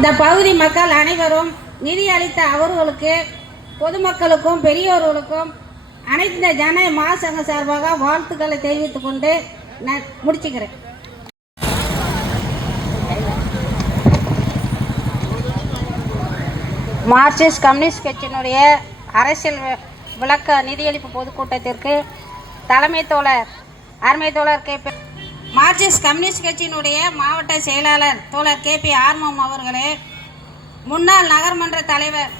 இந்த பகுதி மக்கள் அனைவரும் நிதி அளித்த அவர்களுக்கு பொதுமக்களுக்கும் பெரியோர்களுக்கும் அனைத்து ஜன மாசங்க சார்பாக வாழ்த்துக்களை தெரிவித்துக் கொண்டு நான் முடிச்சுக்கிறேன். மார்க்சிஸ்ட் கம்யூனிஸ்ட் கட்சியினுடைய அரசியல் விளக்க நிதியளிப்பு பொதுக்கூட்டத்திற்கு தலைமை தோழர் அருமை தோழர் கே. மார்க்சிஸ்ட் கம்யூனிஸ்ட் கட்சியினுடைய மாவட்ட செயலாளர் தோழர் கே பி ஆர்மம் அவர்களே முன்னாள் நகர்மன்ற தலைவர்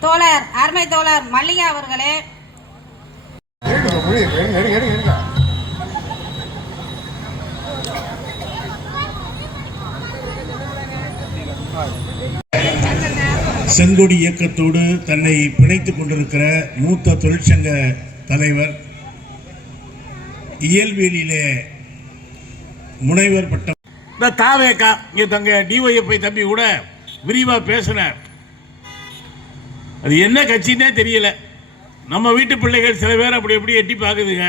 தோழர் அருமை தோழர் மல்லிகா அவர்களே. செங்கொடி இயக்கத்தோடு தன்னை பிணைத்துக் கொண்டிருக்கிற மூத்த தொழிற்சங்க தலைவர் இயல்பியலிலே முனைவர் பட்டம். இந்த தாவேக்கா இங்கே தங்க டிஒய்எஃப்ஐ தம்பி கூட விரிவாக பேசினார். அது என்ன கட்சின்னே தெரியல. நம்ம வீட்டு பிள்ளைகள் சில பேர் அப்படி எப்படி எட்டி பார்க்குதுங்க.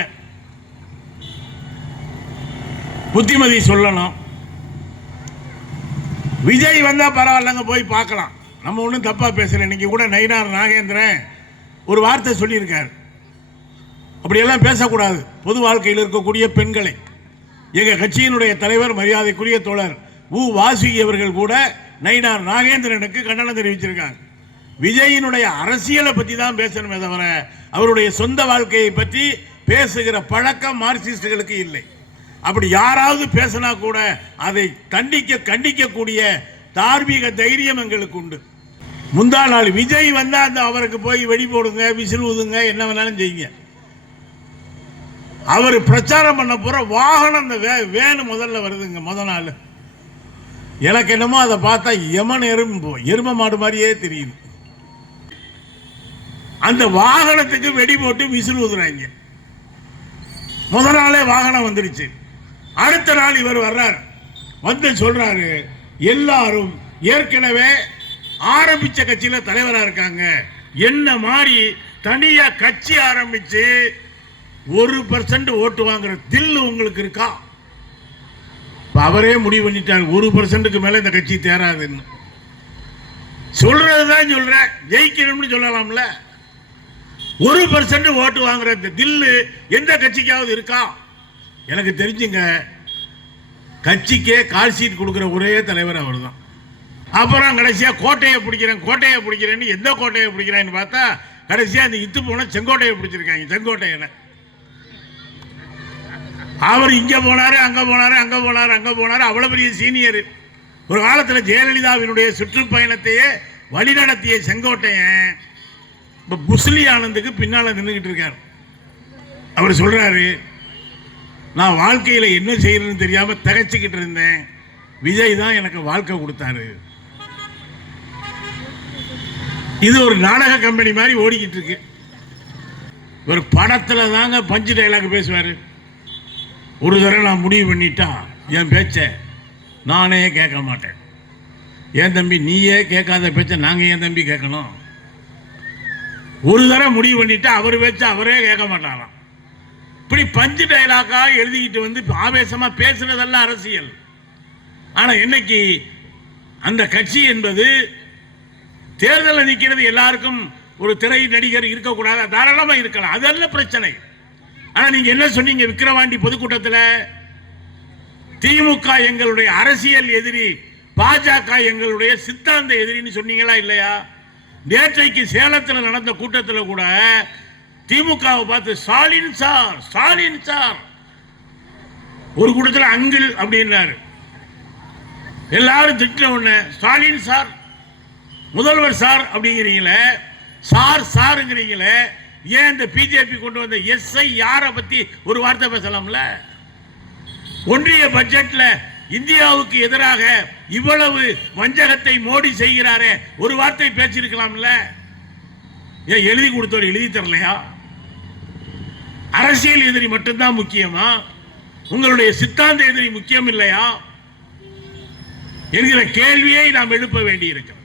புத்திமதி சொல்லணும். விஜய் வந்தால் பரவாயில்லங்க போய் பார்க்கலாம். நம்ம ஒன்றும் தப்பாக பேசலை. இன்றைக்கி கூட நயினார் நாகேந்திரன் ஒரு வார்த்தை சொல்லியிருக்கார். அப்படியெல்லாம் பேசக்கூடாது. பொது வாழ்க்கையில் இருக்கக்கூடிய பெண்களை. எங்க கட்சியினுடைய தலைவர் மரியாதைக்குரிய தோழர் உ வாசுகி அவர்கள் கூட நயினார் நாகேந்திரனுக்கு கண்டனம் தெரிவிச்சிருக்காங்க. விஜயினுடைய அரசியலை பற்றி தான் பேசணுமே தவிர அவருடைய சொந்த வாழ்க்கையை பற்றி பேசுகிற பழக்கம் மார்க்சிஸ்டுகளுக்கு இல்லை. அப்படி யாராவது பேசினா கூட அதை கண்டிக்க கண்டிக்கக்கூடிய தார்மீக தைரியம் எங்களுக்கு உண்டு. முந்தா நாள் விஜய் வந்தால் அந்த அவருக்கு போய் வெடி போடுங்க விசில் ஊதுங்க என்ன வேணாலும் செய்யுங்க. அவர் பிரச்சாரம் பண்ண போற வாகனம் அந்த வே வேனு முதல்ல வருதுங்க முத நாள். எனக்கு என்னமோ அதை பார்த்தா எமன் எறும்பு எரும மாடு மாதிரியே தெரியுது. அந்த வாகனத்துக்கு வெடி போட்டு விசில் ஊதுறாங்க. முத நாளே வாகனம் வந்துடுச்சு அடுத்த நாள் இவர் வர்றார். வந்து சொல்றாரு எல்லாரும் ஏற்கனவே ஆரம்பிச்ச கட்சியில தலைவரா இருக்காங்க. என்ன மாதிரி தனியா கட்சி ஆரம்பிச்சு ஒரு பர்சன்ட் ஓட்டு வாங்குற தில்லு உங்களுக்கு இருக்கா? அவரே முடிவு பண்ணிட்டார். ஒரு பர்சன்ட்டுக்கு மேல இந்த கட்சி தேராதுன்னு. சொல்றதுதான் சொல்றேன். ஜெயிக்கணும்னு சொல்லலாம்ல. ஒரு பர்சன்ட் ஓட்டு வாங்குற இந்த தில்லு எந்த கட்சிக்காவது இருக்கா? எனக்கு தெரிஞ்சுங்க கட்சிக்கே கால் சீட் கொடுக்குற ஒரே தலைவர் அவர் தான் அப்புறம் கடைசியா கோட்டையை பிடிக்கிறேன் கோட்டையை பிடிக்கிறேன்னு எந்த கோட்டையை பிடிக்கிறேன்னு பார்த்தா கடைசியா அந்த இத்து போன செங்கோட்டையை பிடிச்சிருக்காங்க செங்கோட்டையனை. அவர் இங்கே போனார் அங்கே போனாரு அங்கே போனாரு அங்கே போனார். அவ்வளோ பெரிய சீனியர் ஒரு காலத்தில் ஜெயலலிதாவினுடைய சுற்றுப்பயணத்தையே வழிநடத்திய செங்கோட்டையன் இப்போ புஸ்லி ஆனந்துக்கு பின்னால் நின்றுக்கிட்டு இருக்கார். அவர் சொல்கிறாரு நான் வாழ்க்கையில் என்ன செய்யறதுன்னு தெரியாமல் திகைச்சுக்கிட்டு இருந்தேன். விஜய் தான் எனக்கு வாழ்க்கை கொடுத்தாரு. இது ஒரு நாடக கம்பெனி மாதிரி ஓடிக்கிட்டு இருக்கு. ஒரு படத்தில் தாங்க பஞ்சு டைலாக் பேசுவார். ஒரு தடவை நான் முடிவு பண்ணிட்டா என் பேச்சை நானே கேட்க மாட்டேன். ஏன் தம்பி நீயே கேட்காத பேச்சை நாங்கள் ஏன் தம்பி கேட்கணும். ஒரு தடவை முடிவு பண்ணிட்டா அவர் பேச்ச அவரே கேட்க மாட்டாராம். இப்படி பஞ்சு டைலாக்காக எழுதிக்கிட்டு வந்து ஆவேசமாக பேசுறதெல்லாம் அரசியல். ஆனால் இன்னைக்கு அந்த கட்சி என்பது தேர்தலில் நிற்கிறது எல்லாருக்கும் ஒரு திரை நடிகர் இருக்கக்கூடாது தாராளமாக இருக்கலாம். அதல்ல பிரச்சனை. ஆனா நீங்க என்ன சொன்னீங்க விக்கிரவாண்டி பொதுக்கூட்டத்தில்? திமுக எங்களுடைய அரசியல் எதிரி பாஜக எங்களுடைய சித்தாந்த எதிரின்னு சொன்னீங்களா இல்லையா? நேற்றைக்கு சேலத்தில் நடந்த கூட்டத்தில் கூட திமுகவை பார்த்து ஸ்டாலின் சார் ஸ்டாலின் சார். ஒரு கூட்டத்தில் அங்கிள் அப்படின்னாரு. எல்லாரும் திட்டின உடனே ஸ்டாலின் சார் முதல்வர் சார் அப்படிங்கிறீங்களே சார் சாருங்கிறீங்களே ஏன் இந்த பிஜேபி கொண்டு வந்த எஸ்ஐ யாரை பத்தி ஒரு வார்த்தை பேசலாம்ல? ஒன்றிய பட்ஜெட்ல இந்தியாவுக்கு எதிராக இவ்வளவு வஞ்சகத்தை மோடி செய்கிறாரே ஒரு வார்த்தை பேசியிருக்கலாம்ல? ஏன் எழுதி கொடுத்தவர் எழுதி தரலையா? அரசியல் எதிரி மட்டும்தான் முக்கியமா? உங்களுடைய சித்தாந்த எதிரி முக்கியம் இல்லையா? என்கிற கேள்வியை நாம் எழுப்ப வேண்டியிருக்கோம்